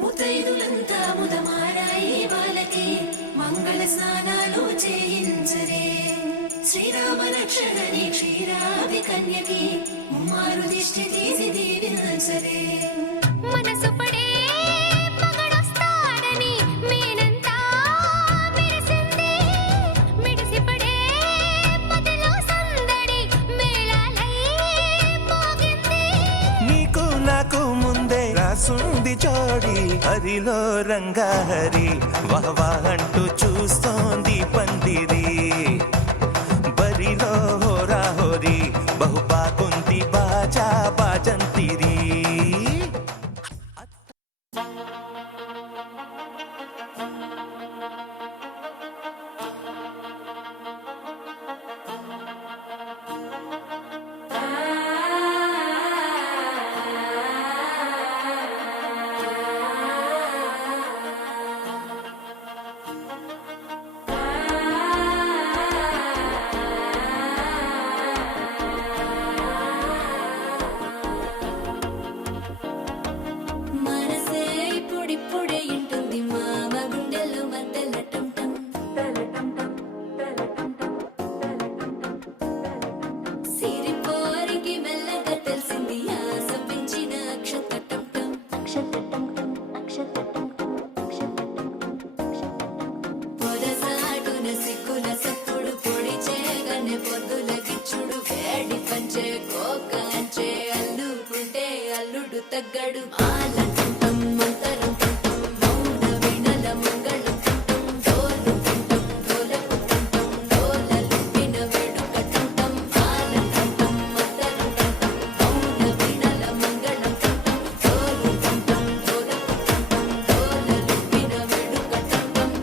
ముతైదులంతా ముదమారాయి వాళ్ళకి మంగళ స్నానాలు చేయించరే. శ్రీరామ రక్షణని క్షీరాది కన్యకి ముమ్మారు దిష్టి తీసి దీవించరే. మనసు పడే మగడొస్తాడని మేనంతా మెరిసింది. మిడిసిపడే మదిలో సందడి మేళాలై మోగింది. నీకు నాకు ముందే రాసుంది జోడి, హరిలో రంగా హరి వహవా అంటూ చూస్తోంది పందిరి. బరిలో హోరా హోరి బహు బాగుంది బాజా బాజంతిరి. మనసే ఇప్పుడిప్పుడే ఇంటుంది మామ గుండెల్లో మధ్యల టం టం సిరిపోరికి మెల్లగా తెలిసింది ఆశ పెంచిన అక్షత టం టం పొరసాటున సిగ్గుల సప్పుడు పొడి చేయగానే పొద్దుల గిచ్చుడు వేడి పంచే కోక అంచే అల్లుకుంటే అల్లుడు తగ్గడు ఆలంటుంటం మంతరం టుంటం మౌన వినల మంగళం టుంటం డోలు టుంటం డోలకు టుంటం డోలలు విన వేడుక టుంటం ఆలంటుంటం మంతరం టుంటం మౌన వినల మంగళం టుంటం డోలు టుంటం డోలకు టుంటం డోలలు విన వేడుక టుంటం.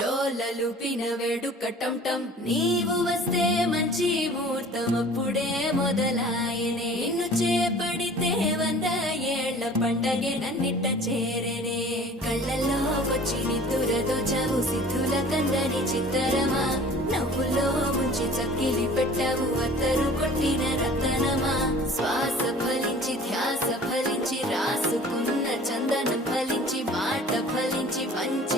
డోలలుపిన వేడుక టం టం నీవు వస్తే మంచి ముహూర్తం అప్పుడే మొదలాయనే. నిన్ను చేపడితే 100 ఏళ్ల పండగే నన్నిట్ట చేరనే. కళ్ళల్లో వచ్చి నిద్దురదో చావు సిద్ధుల కందని చిత్తరమా నవ్వులో ముంచి చక్కిలి పెట్టావు అత్తరు కొట్టిన రతనమా. శ్వాస ఫలించి ధ్యాస ఫలించి రాసుకున్న చందనం ఫలించి మాట ఫలించి పంచి